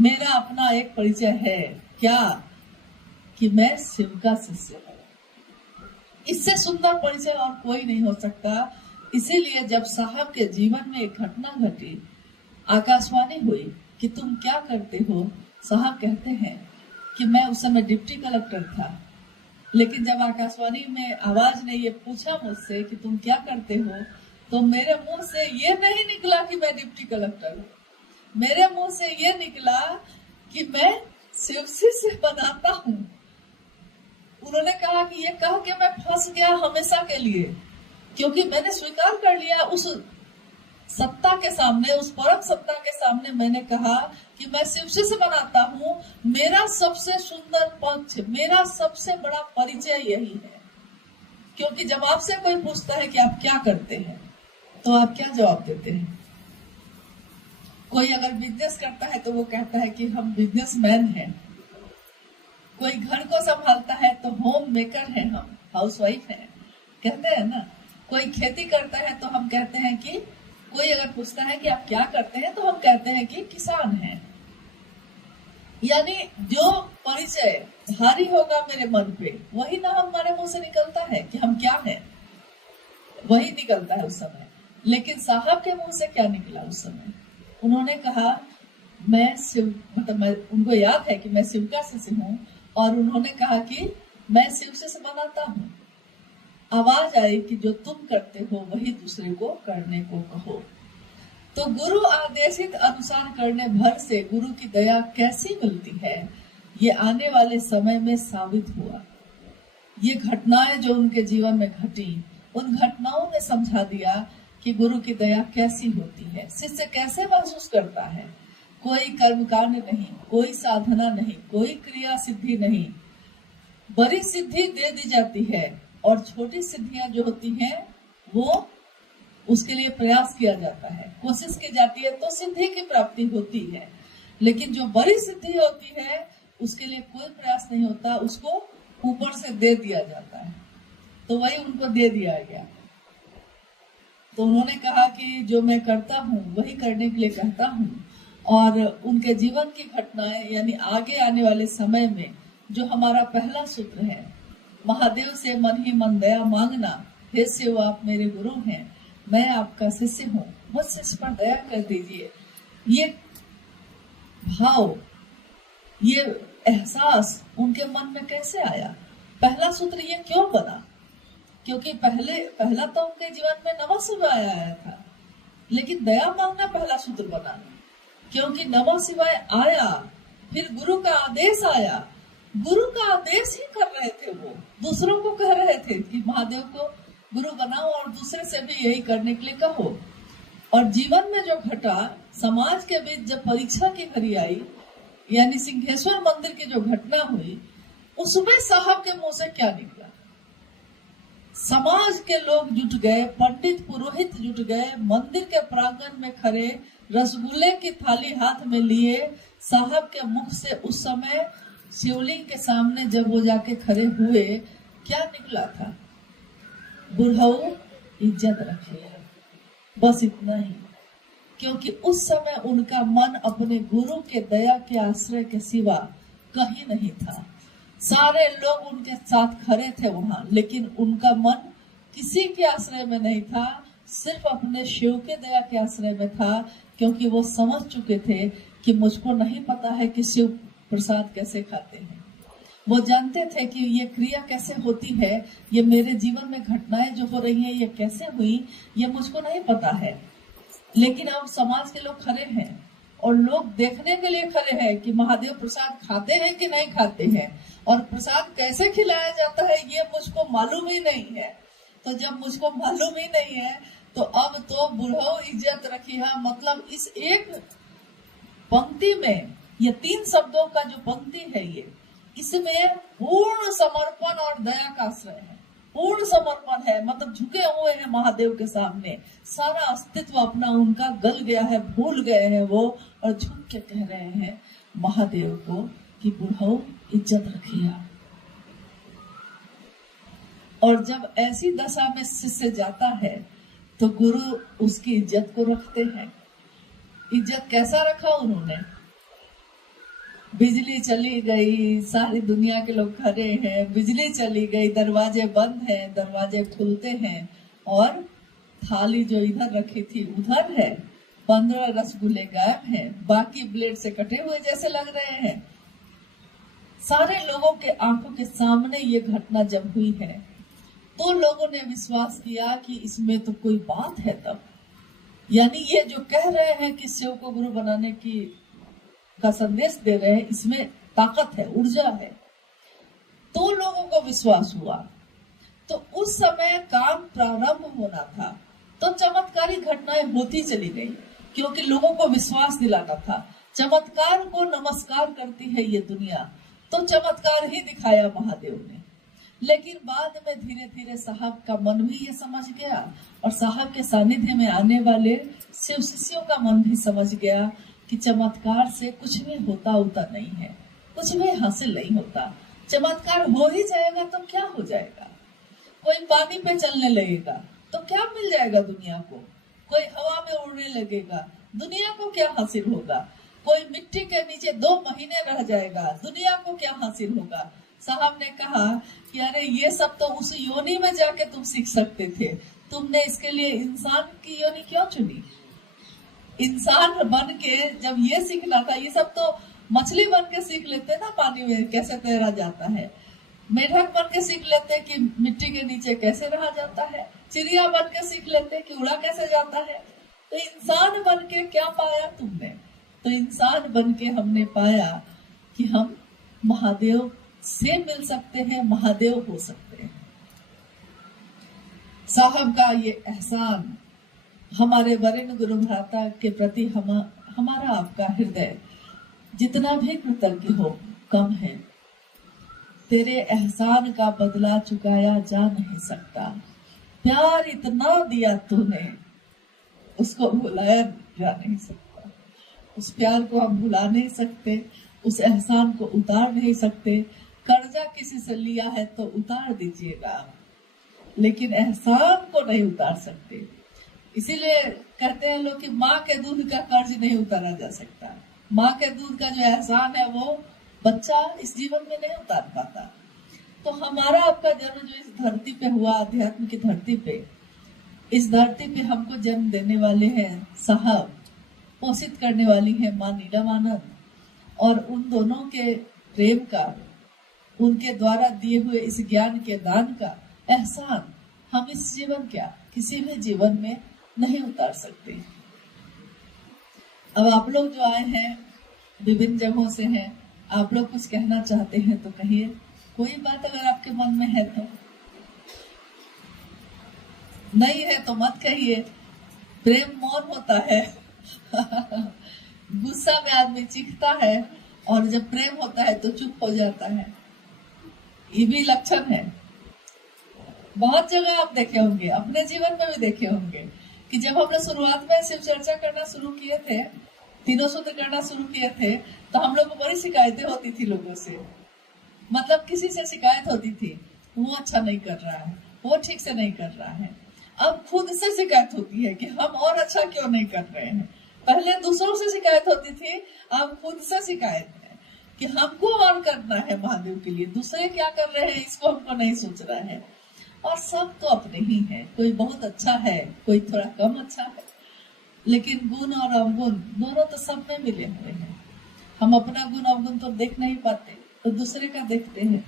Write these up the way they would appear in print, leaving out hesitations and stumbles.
मेरा अपना एक परिचय है क्या कि मैं शिव का शिष्य हूँ। इससे सुंदर परिचय और कोई नहीं हो सकता। इसीलिए जब साहब के जीवन में एक घटना घटी, आकाशवाणी हुई कि तुम क्या करते हो, साहब कहते हैं कि मैं उस समय डिप्टी कलेक्टर था। लेकिन जब आकाशवाणी में आवाज ने ये पूछा मुझसे कि तुम क्या करते हो, तो मेरे मुंह से ये नहीं निकला कि मैं डिप्टी कलेक्टर हूँ। मेरे मुंह से ये निकला कि मैं शिवसी से बनाता हूँ। उन्होंने कहा कि ये कह के मैं फंस गया हमेशा के लिए, क्योंकि मैंने स्वीकार कर लिया उस सत्ता के सामने, उस परम सत्ता के सामने मैंने कहा कि मैं शिवसी से बनाता हूँ। मेरा सबसे सुंदर पक्ष, मेरा सबसे बड़ा परिचय यही है। क्योंकि जब आपसे कोई पूछता है कि आप क्या करते हैं, तो आप क्या जवाब देते हैं? कोई अगर बिजनेस करता है तो वो कहता है कि हम बिजनेसमैन हैं। कोई घर को संभालता है तो होम मेकर है, हम हाउसवाइफ है, कहते हैं ना। कोई खेती करता है तो हम कहते हैं कि, कोई अगर पूछता है कि आप क्या करते हैं तो हम कहते हैं कि किसान हैं। यानी जो परिचय भारी होगा मेरे मन पे, वही ना हमारे मुंह से निकलता है कि हम क्या हैं, वही निकलता है उस समय। लेकिन साहब के मुंह से क्या निकला उस समय? उन्होंने कहा मैं शिव, मतलब उनको याद है कि मैं शिव का शिष्य हूँ, और उन्होंने कहा कि मैं शिव से बनाता हूँ। आवाज आई कि जो तुम करते हो वही दूसरे को करने को कहो। तो गुरु आदेशित अनुसार करने भर से गुरु की दया कैसी मिलती है, ये आने वाले समय में साबित हुआ। ये घटनाएं जो उनके जीवन में घटी, उन घटनाओं ने समझा दिया कि गुरु की दया कैसी होती है, शिष्य कैसे महसूस करता है। कोई कर्मकांड नहीं, कोई साधना नहीं, कोई क्रिया सिद्धि नहीं, बड़ी सिद्धि दे दी जाती है, और छोटी सिद्धियां जो होती हैं वो उसके लिए प्रयास किया जाता है, कोशिश की जाती है, तो सिद्धि की प्राप्ति होती है। लेकिन जो बड़ी सिद्धि होती है उसके लिए कोई प्रयास नहीं होता, उसको ऊपर से दे दिया जाता है। तो वही उनको दे दिया गया। तो उन्होंने कहा कि जो मैं करता हूँ वही करने के लिए कहता हूँ। और उनके जीवन की घटनाएं, यानी आगे आने वाले समय में जो हमारा पहला सूत्र है, महादेव से मन ही मन दया मांगना, हे शिव आप मेरे गुरु हैं, मैं आपका शिष्य हूँ, मुझसे इस पर दया कर दीजिए। ये भाव, ये एहसास उनके मन में कैसे आया? पहला सूत्र ये क्यों बना? क्योंकि पहला तो उनके जीवन में नमः शिवाय आया था, लेकिन दया मांगना पहला सूत्र बना, क्योंकि नमः शिवाय आया, फिर गुरु का आदेश आया। गुरु का आदेश ही कर रहे थे, वो दूसरों को कह रहे थे कि महादेव को गुरु बनाओ और दूसरे से भी यही करने के लिए कहो। और जीवन में जो घटा, समाज के बीच जब परीक्षा की घड़ी आई, यानी सिंहेश्वर मंदिर की जो घटना हुई, उसमें साहब के मुंह से क्या निकला? समाज के लोग जुट गए, पंडित पुरोहित जुट गए, मंदिर के प्रांगण में खड़े, रसगुल्ले की थाली हाथ में लिए, साहब के मुख से उस समय शिवलिंग के सामने जब वो जाके खड़े हुए, क्या निकला था? बुढ़ऊ इज्जत रखिए, बस इतना ही। क्योंकि उस समय उनका मन अपने गुरु के दया के आश्रय के सिवा कहीं नहीं था। सारे लोग उनके साथ खड़े थे वहां, लेकिन उनका मन किसी के आश्रय में नहीं था, सिर्फ अपने शिव के दया के आश्रय में था। क्योंकि वो समझ चुके थे कि मुझको नहीं पता है कि शिव प्रसाद कैसे खाते हैं, वो जानते थे कि ये क्रिया कैसे होती है, ये मेरे जीवन में घटनाएं जो हो रही हैं ये कैसे हुई, ये मुझको नहीं पता है। लेकिन अब समाज के लोग खड़े हैं और लोग देखने के लिए खड़े हैं कि महादेव प्रसाद खाते हैं कि नहीं खाते हैं, और प्रसाद कैसे खिलाया जाता है ये मुझको मालूम ही नहीं है। तो जब मुझको मालूम ही नहीं है, तो अब तो बुढ़ो इज्जत रखिया, मतलब इस एक पंक्ति में, ये 3 शब्दों का जो पंक्ति है, ये इसमें पूर्ण समर्पण और दया का आश्रय है। पूर्ण समर्पण है, मतलब झुके हुए हैं महादेव के सामने, सारा अस्तित्व अपना उनका गल गया है, भूल गए हैं वो, और झुक के कह रहे हैं महादेव को कि बुढ़ऊ इज्जत रखिया। और जब ऐसी दशा में शिष्य जाता है तो गुरु उसकी इज्जत को रखते हैं। इज्जत कैसा रखा उन्होंने? बिजली चली गई, सारी दुनिया के लोग खड़े हैं, बिजली चली गई, दरवाजे बंद हैं, दरवाजे खुलते हैं और थाली जो इधर रखी थी उधर है, 15 रसगुल्ले गायब हैं, बाकी ब्लेड से कटे हुए जैसे लग रहे हैं। सारे लोगों के आंखों के सामने ये घटना जब हुई है तो लोगों ने विश्वास किया कि इसमें तो कोई बात है। तब यानी ये जो कह रहे हैं कि शिव को गुरु बनाने की का संदेश दे रहे हैं, इसमें ताकत है, ऊर्जा है, तो लोगों को विश्वास हुआ। तो उस समय काम प्रारंभ होना था, तो चमत्कारी घटनाएं होती चली गई, क्योंकि लोगों को विश्वास दिलाना था। चमत्कार को नमस्कार करती है ये दुनिया, तो चमत्कार ही दिखाया महादेव ने। लेकिन बाद में धीरे धीरे साहब का मन भी ये समझ गया, और साहब के सानिध्य में आने वाले शिव शिष्यों का मन भी समझ गया कि चमत्कार से कुछ भी होता नहीं है, कुछ भी हासिल नहीं होता। चमत्कार हो ही जाएगा तो क्या हो जाएगा? कोई पानी पे चलने लगेगा तो क्या मिल जाएगा दुनिया को? कोई हवा में उड़ने लगेगा, दुनिया को क्या हासिल होगा? कोई मिट्टी के नीचे 2 महीने रह जाएगा, दुनिया को क्या हासिल होगा? साहब ने कहा कि अरे ये सब तो उस योनि में जाके तुम सीख सकते थे, तुमने इसके लिए इंसान की योनि क्यों चुनी? इंसान बन के जब ये सीखना था, ये सब तो मछली बन के सीख लेते ना पानी में कैसे तैरा जाता है, मेढक बन के सीख लेते कि मिट्टी के नीचे कैसे रहा जाता है, चिड़िया बन के सीख लेते कि उड़ा कैसे जाता है। तो इंसान बन के क्या पाया तुमने? तो इंसान बन के हमने पाया कि हम महादेव से मिल सकते हैं, महादेव हो सकते हैं। साहब का ये एहसान हमारे वरिष्ठ गुरु भ्राता के प्रति हमारा आपका हृदय जितना भी कृतज्ञ हो कम है। तेरे एहसान का बदला चुकाया जा नहीं सकता। प्यार इतना दिया तूने, उसको भुलाया जा नहीं सकता। उस प्यार को हम भुला नहीं सकते, उस एहसान को उतार नहीं सकते। कर्जा किसी से लिया है तो उतार दीजिएगा, लेकिन एहसान को नहीं उतार सकते। इसीलिए कहते हैं लोग कि माँ के दूध का कर्ज नहीं उतारा जा सकता। माँ के दूध का जो एहसान है वो बच्चा इस जीवन में नहीं उतार पाता। तो हमारा आपका जन्म जो इस धरती पे हुआ, अध्यात्म की धरती पे, इस धरती पे हमको जन्म देने वाले हैं साहब, पोषित करने वाली है माँ नीलमानंद, और उन दोनों के प्रेम का, उनके द्वारा दिए हुए इस ज्ञान के दान का एहसान हम इस जीवन क्या किसी भी जीवन में नहीं उतार सकते। अब आप लोग जो आए हैं विभिन्न जगहों से हैं, आप लोग कुछ कहना चाहते हैं तो कहिए। कोई बात अगर आपके मन में है तो, नहीं है तो मत कहिए। प्रेम मौन होता है गुस्सा में आदमी चीखता है, और जब प्रेम होता है तो चुप हो जाता है। ये भी लक्षण है। बहुत जगह आप देखे होंगे, अपने जीवन में भी देखे होंगे कि जब हमने शुरुआत में शिव चर्चा करना शुरू किए थे, तीनों सूत्र करना शुरू किए थे, तो हम लोग को बड़ी शिकायतें होती थी लोगों से। मतलब किसी से शिकायत होती थी, वो अच्छा नहीं कर रहा है, वो ठीक से नहीं कर रहा है। अब खुद से शिकायत होती है कि हम और अच्छा क्यों नहीं कर रहे हैं। पहले दूसरों से शिकायत होती थी, अब खुद से शिकायत है कि हमको और करना है महादेव के लिए। दूसरे क्या कर रहे हैं इसको हमको नहीं सोच रहा है। और सब तो अपने ही है, कोई बहुत अच्छा है, कोई थोड़ा कम अच्छा है, लेकिन गुण और अवगुण दोनों तो सब में मिले हुए हैं। हम अपना गुण अवगुण तो देख नहीं पाते, तो दूसरे का देखते हैं।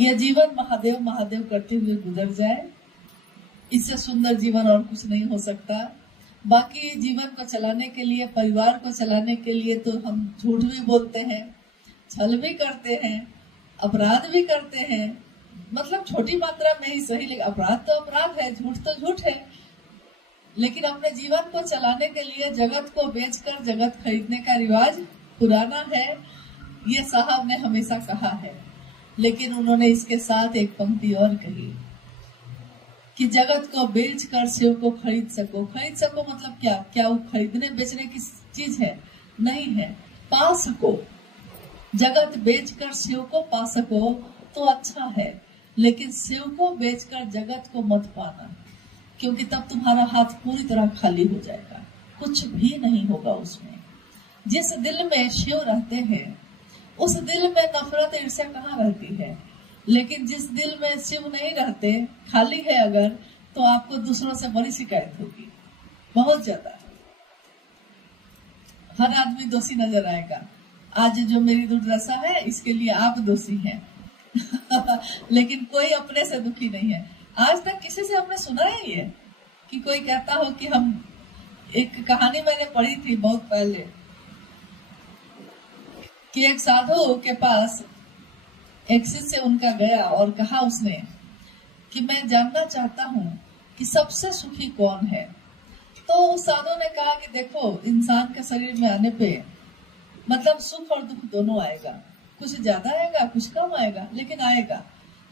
यह जीवन महादेव महादेव करते हुए गुजर जाए, इससे सुंदर जीवन और कुछ नहीं हो सकता। बाकी जीवन को चलाने के लिए, परिवार को चलाने के लिए तो हम झूठ भी बोलते हैं, छल भी करते हैं, अपराध भी करते हैं। मतलब छोटी मात्रा में ही सही, लेकिन अपराध तो अपराध है, झूठ तो झूठ है। लेकिन अपने जीवन को चलाने के लिए जगत को बेचकर जगत खरीदने का रिवाज पुराना है, ये साहब ने हमेशा कहा है। लेकिन उन्होंने इसके साथ एक पंक्ति और कही कि जगत को बेचकर शिव को खरीद सको। खरीद सको मतलब क्या? क्या वो खरीदने बेचने की चीज है? नहीं है। पा सको, जगत बेचकर शिव को पा सको तो अच्छा है, लेकिन शिव को बेचकर जगत को मत पाना, क्योंकि तब तुम्हारा हाथ पूरी तरह खाली हो जाएगा, कुछ भी नहीं होगा उसमें। जिस दिल में शिव रहते हैं उस दिल में नफरत ईर्ष्या कहाँ रहती है। लेकिन जिस दिल में शिव नहीं रहते, खाली है अगर, तो आपको दूसरों से बड़ी शिकायत होगी, बहुत ज्यादा। हर आदमी दोषी नजर आएगा। आज जो मेरी दुर्दशा है इसके लिए आप दोषी हैं। लेकिन कोई अपने से दुखी नहीं है। आज तक किसी से हमने सुना है ये कि कोई कहता हो कि हम, एक कहानी मैंने पढ़ी थी बहुत पहले कि एक साधु के पास एक शिष्य उनका गया और कहा उसने कि मैं जानना चाहता हूँ कि सबसे सुखी कौन है। तो उस साधु ने कहा कि देखो, इंसान के शरीर में आने पे मतलब सुख और दुख दोनों आएगा, कुछ ज्यादा आएगा कुछ कम आएगा, लेकिन आएगा।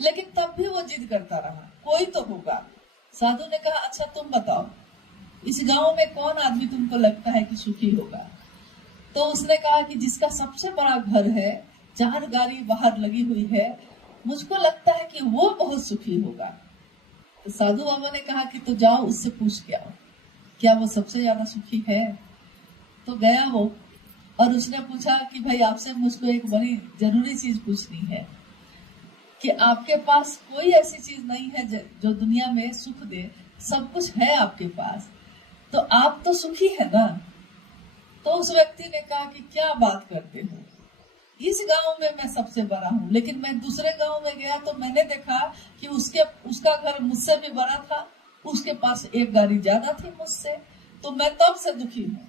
लेकिन तब भी वो जिद करता रहा, कोई तो होगा। साधु ने कहा अच्छा तुम बताओ, इस गांव में कौन आदमी तुमको लगता है कि सुखी होगा। तो उसने कहा कि जिसका सबसे बड़ा घर है, 4 गाड़ी बाहर लगी हुई है, मुझको लगता है कि वो बहुत सुखी होगा। तो साधु बाबा ने कहा कि तो जाओ उससे पूछ के आओ, क्या वो सबसे ज्यादा सुखी है। तो गया वो और उसने पूछा कि भाई आपसे मुझको एक बड़ी जरूरी चीज पूछनी है कि आपके पास कोई ऐसी चीज नहीं है जो दुनिया में सुख दे, सब कुछ है आपके पास, तो आप तो सुखी है ना। तो उस व्यक्ति ने कहा कि क्या बात करते हो, इस गांव में मैं सबसे बड़ा हूँ, लेकिन मैं दूसरे गांव में गया तो मैंने देखा कि उसका घर मुझसे भी बड़ा था, उसके पास 1 गाड़ी ज्यादा थी मुझसे, तो मैं तब से दुखी हूँ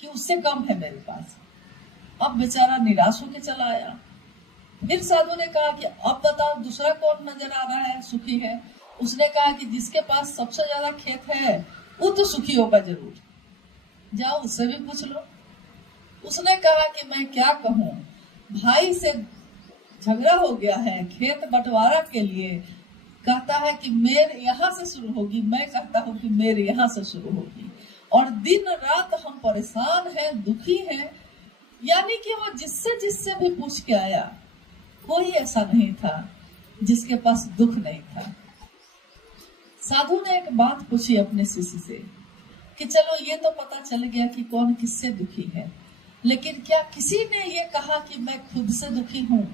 कि उससे कम है मेरे पास। अब बेचारा निराश होकर चला आया। फिर साधु ने कहा कि अब बताओ दूसरा कौन नजर आ रहा है सुखी है। उसने कहा कि जिसके पास सबसे ज्यादा खेत है वो तो सुखी होगा जरूर, जाओ उससे भी पूछ लो। उसने कहा कि मैं क्या कहूँ, भाई से झगड़ा हो गया है खेत बंटवारा के लिए, कहता है कि मेरे यहाँ से शुरू होगी, मैं कहता हूँ कि मेरे यहाँ से शुरू होगी, और दिन रात हम परेशान हैं, दुखी हैं। यानी कि वो जिससे भी पूछ के आया, कोई ऐसा नहीं था जिसके पास दुख नहीं था। साधु ने एक बात पूछी अपने शिष्य से कि चलो ये तो पता चल गया कि कौन किससे दुखी है, लेकिन क्या किसी ने ये कहा कि मैं खुद से दुखी हूँ।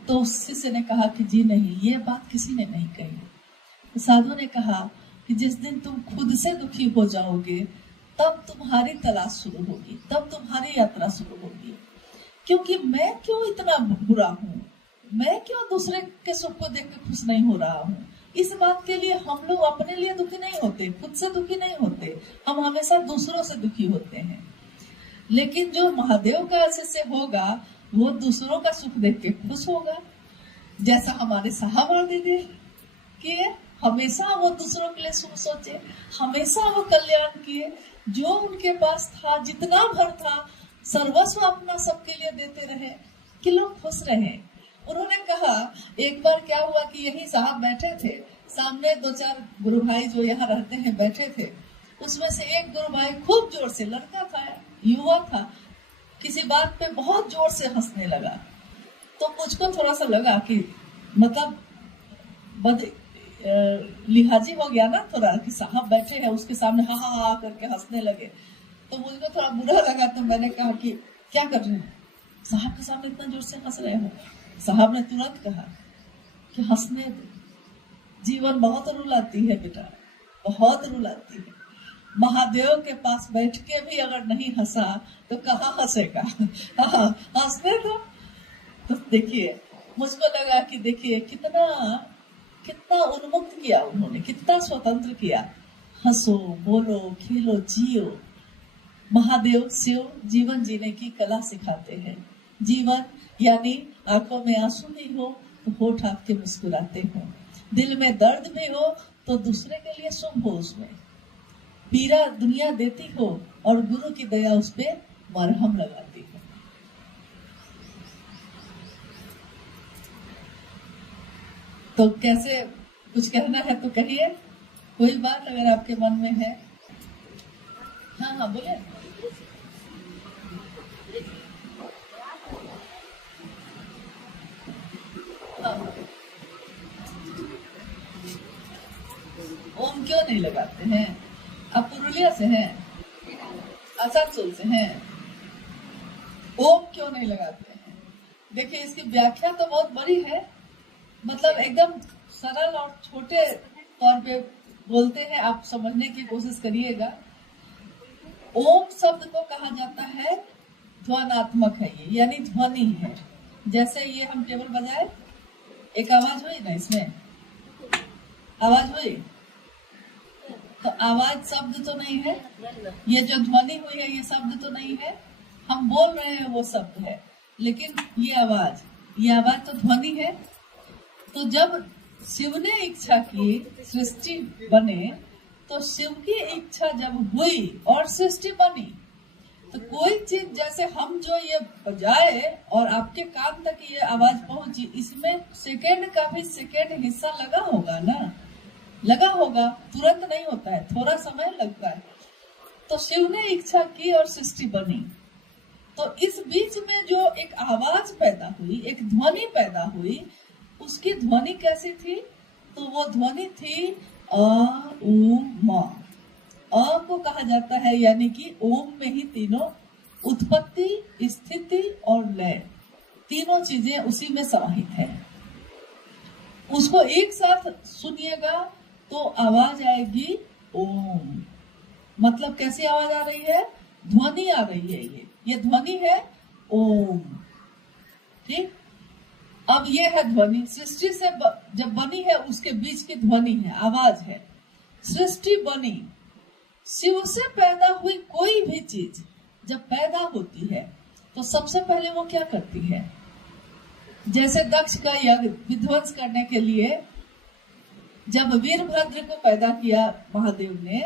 तो उस शिष्य ने कहा कि जी नहीं, ये बात किसी ने नहीं कही। तो साधु ने कहा कि जिस दिन तुम खुद से दुखी हो जाओगे तब तुम्हारी तलाश शुरू होगी, तब तुम्हारी यात्रा शुरू होगी। क्योंकि मैं क्यों इतना बुरा हूँ, मैं क्यों दूसरे के सुख को देख के खुश नहीं हो रहा हूँ, इस बात के लिए हम लोग अपने लिए दुखी नहीं होते, खुद से दुखी नहीं होते, हम हमेशा दूसरों से दुखी होते हैं। लेकिन जो महादेव का शिष्य होगा वो दूसरों का सुख देख के खुश होगा, जैसा हमारे साहब और दीदी किए, हमेशा वो दूसरों के लिए सुख सोचे, हमेशा वो कल्याण किए, जो उनके पास था जितना भर था सर्वस्व अपना सबके लिए देते रहे कि लोग खुश रहे। उन्होंने कहा एक बार क्या हुआ कि यही साहब बैठे थे, सामने 2-4 गुरु भाई जो यहाँ रहते हैं बैठे थे, उसमें से एक गुरु भाई खूब जोर से, लड़का था युवा था, किसी बात पे बहुत जोर से हंसने लगा। तो मुझको थोड़ा सा लगा कि मतलब लिहाजी हो गया ना थोड़ा, कि साहब बैठे हैं उसके सामने हा हा हा करके हंसने लगे। तो मुझको थोड़ा बुरा लगा, तो मैंने कहा कि क्या कर रहे हैं, साहब के सामने इतना जोर से हंस रहे हो। साहब ने तुरंत कहा कि हंसने दो, जीवन बहुत रुलाती है बेटा, बहुत रुलाती है। महादेव के पास बैठ के भी अगर नहीं हंसा तो कहाँ हंसेगा, हंसने दो। तो देखिए मुझको लगा कि देखिए कितना उन्मुक्त किया उन्होंने, कितना स्वतंत्र किया। हंसो, बोलो, खेलो, जियो। महादेव शिव जीवन जीने की कला सिखाते हैं। जीवन यानी आंखों में आंसू नहीं हो तो होठ आपके मुस्कुराते हो, दिल में दर्द भी हो तो दूसरे के लिए सुन हो, उसमें पीड़ा दुनिया देती हो और गुरु की दया उस पे मरहम लगाती हो। तो कैसे, कुछ कहना है तो कहिए, कोई बात अगर आपके मन में है। हाँ हाँ बोले। हाँ। ओम क्यों नहीं लगाते हैं? आप पुरुलिया से हैं? आसानसोल से हैं? ओम क्यों नहीं लगाते हैं? देखिए, इसकी व्याख्या तो बहुत बड़ी है, मतलब एकदम सरल और छोटे तौर पे बोलते हैं, आप समझने की कोशिश करिएगा। ओम शब्द को कहा जाता है ध्वनात्मक है, ये यानी ध्वनि है। जैसे ये हम टेबल बजाए, एक आवाज हुई ना, इसमें आवाज हुई, तो आवाज शब्द तो नहीं है, ये जो ध्वनि हुई है ये शब्द तो नहीं है, हम बोल रहे हैं वो शब्द है, लेकिन ये आवाज तो ध्वनि है। तो जब शिव ने इच्छा की सृष्टि बने, तो शिव की इच्छा जब हुई और सृष्टि बनी, तो कोई चीज जैसे हम जो ये बजाए और आपके कान तक ये आवाज पहुंची, इसमें सेकंड का भी सेकंड हिस्सा लगा होगा ना, लगा होगा, तुरंत नहीं होता है, थोड़ा समय लगता है। तो शिव ने इच्छा की और सृष्टि बनी, तो इस बीच में जो एक आवाज पैदा हुई, एक ध्वनि पैदा हुई, उसकी ध्वनि कैसी थी? तो वो ध्वनि थी अ उ म। अ को कहा जाता है, यानी कि ओम में ही तीनों उत्पत्ति, स्थिति और लय, तीनों चीजें उसी में समाहित है। उसको एक साथ सुनिएगा तो आवाज आएगी ओम। मतलब कैसी आवाज आ रही है? ध्वनि आ रही है, ये ध्वनि है ओम। ठीक, अब ये है ध्वनि। सृष्टि से जब बनी है उसके बीच की ध्वनि है, आवाज है। सृष्टि बनी, शिव से पैदा हुई कोई भी चीज जब पैदा होती है तो सबसे पहले वो क्या करती है? जैसे दक्ष का यज्ञ विध्वंस करने के लिए जब वीरभद्र को पैदा किया महादेव ने,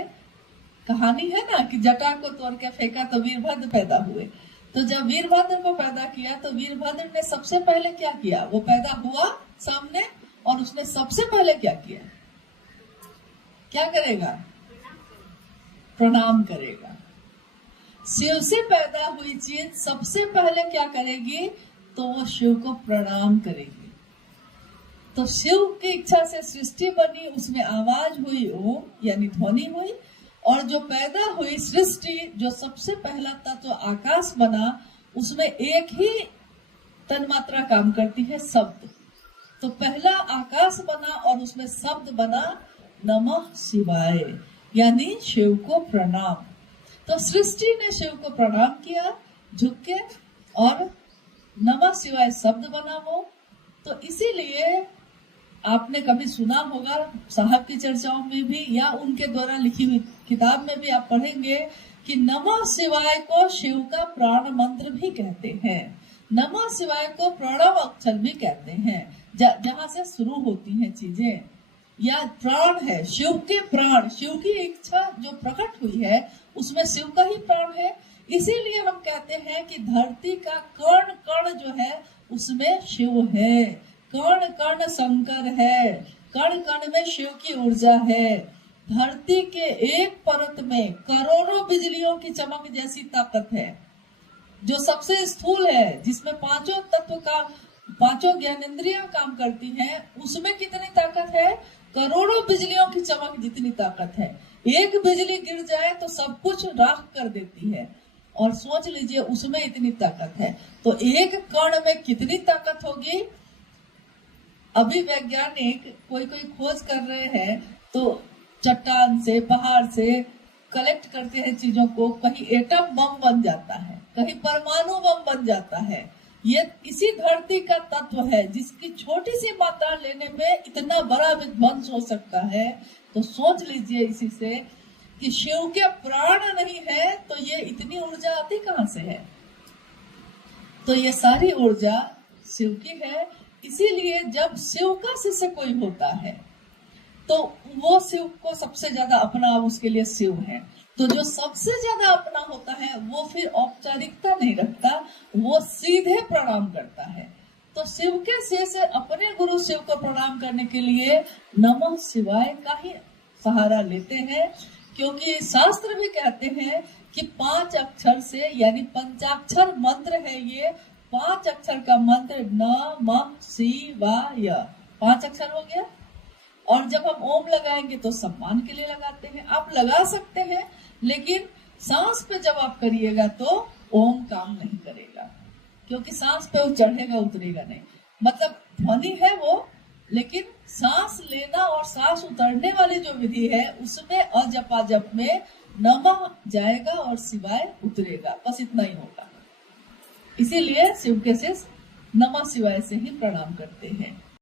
कहानी है ना कि जटा को तोड़ के फेंका तो वीरभद्र पैदा हुए। तो जब वीरभद्र को पैदा किया तो वीरभद्र ने सबसे पहले क्या किया? वो पैदा हुआ सामने और उसने सबसे पहले क्या किया? क्या करेगा? प्रणाम करेगा। शिव से पैदा हुई चीज सबसे पहले क्या करेगी? तो वो शिव को प्रणाम करेगी। तो शिव की इच्छा से सृष्टि बनी, उसमें आवाज हुई ओम, यानी ध्वनि हुई, और जो पैदा हुई सृष्टि, जो सबसे पहला तत्व तो आकाश बना, उसमें एक ही तन्मात्रा काम करती है, शब्द। तो पहला आकाश बना और उसमें शब्द बना नमः शिवाय, यानी शिव को प्रणाम। तो सृष्टि ने शिव को प्रणाम किया झुक के, और नमः शिवाय शब्द बना वो। तो इसीलिए आपने कभी सुना होगा साहब की चर्चाओं में भी, या उनके द्वारा लिखी हुई किताब में भी आप पढ़ेंगे कि नमः शिवाय को शिव का प्राण मंत्र भी कहते हैं। नमः शिवाय को प्रणव अक्षर भी कहते हैं, जहां से शुरू होती हैं चीजें, या प्राण है शिव के प्राण। शिव की इच्छा जो प्रकट हुई है उसमें शिव का ही प्राण है। इसीलिए हम कहते हैं कि धरती का कण कण जो है उसमें शिव है, कण कण शंकर है, कण कण में शिव की ऊर्जा है। धरती के एक परत में करोड़ों बिजलियों की चमक जैसी ताकत है, जो सबसे स्थूल है, जिसमें पांचों तत्व का, पांचों ज्ञानेंद्रियां काम करती हैं, उसमें कितनी ताकत है? करोड़ों बिजलियों की चमक जितनी ताकत है। एक बिजली गिर जाए तो सब कुछ राख कर देती है, और सोच लीजिए उसमें इतनी ताकत है, तो एक कण में कितनी ताकत होगी। अभी वैज्ञानिक कोई खोज कर रहे हैं, तो चट्टान से, पहाड़ से कलेक्ट करते हैं चीजों को, कहीं एटम बम बन जाता है, कहीं परमाणु बम बन जाता है। ये इसी धरती का तत्व है, जिसकी छोटी सी मात्रा लेने में इतना बड़ा विध्वंस हो सकता है। तो सोच लीजिए इसी से कि शिव के प्राण नहीं है तो ये इतनी ऊर्जा आती कहां से है? तो ये सारी ऊर्जा शिव की है। इसीलिए जब शिव का शिष्य कोई होता है तो वो शिव को सबसे ज्यादा अपना, उसके लिए शिव है। तो जो सबसे ज्यादा अपना होता है वो फिर औपचारिकता नहीं रखता, वो सीधे प्रणाम करता है। तो शिव के शिष्य अपने गुरु शिव को प्रणाम करने के लिए नमः शिवाय का ही सहारा लेते हैं, क्योंकि शास्त्र भी कहते हैं कि 5 अक्षर से, यानी पंचाक्षर मंत्र है ये। 5 अक्षर का मंत्र नमः शिवाय, 5 अक्षर हो गया। और जब हम ओम लगाएंगे तो सम्मान के लिए लगाते हैं, आप लगा सकते हैं, लेकिन सांस पे जब आप करिएगा तो ओम काम नहीं करेगा। क्योंकि सांस पे वो चढ़ेगा उतरेगा नहीं। मतलब ध्वनि है वो, लेकिन सांस लेना और सांस उतरने वाली जो विधि है उसमें अजपा जप में नमः जाएगा और शिवाय उतरेगा, बस इतना ही होगा। इसीलिए शिव के शिष्य नमः शिवाय से ही प्रणाम करते हैं।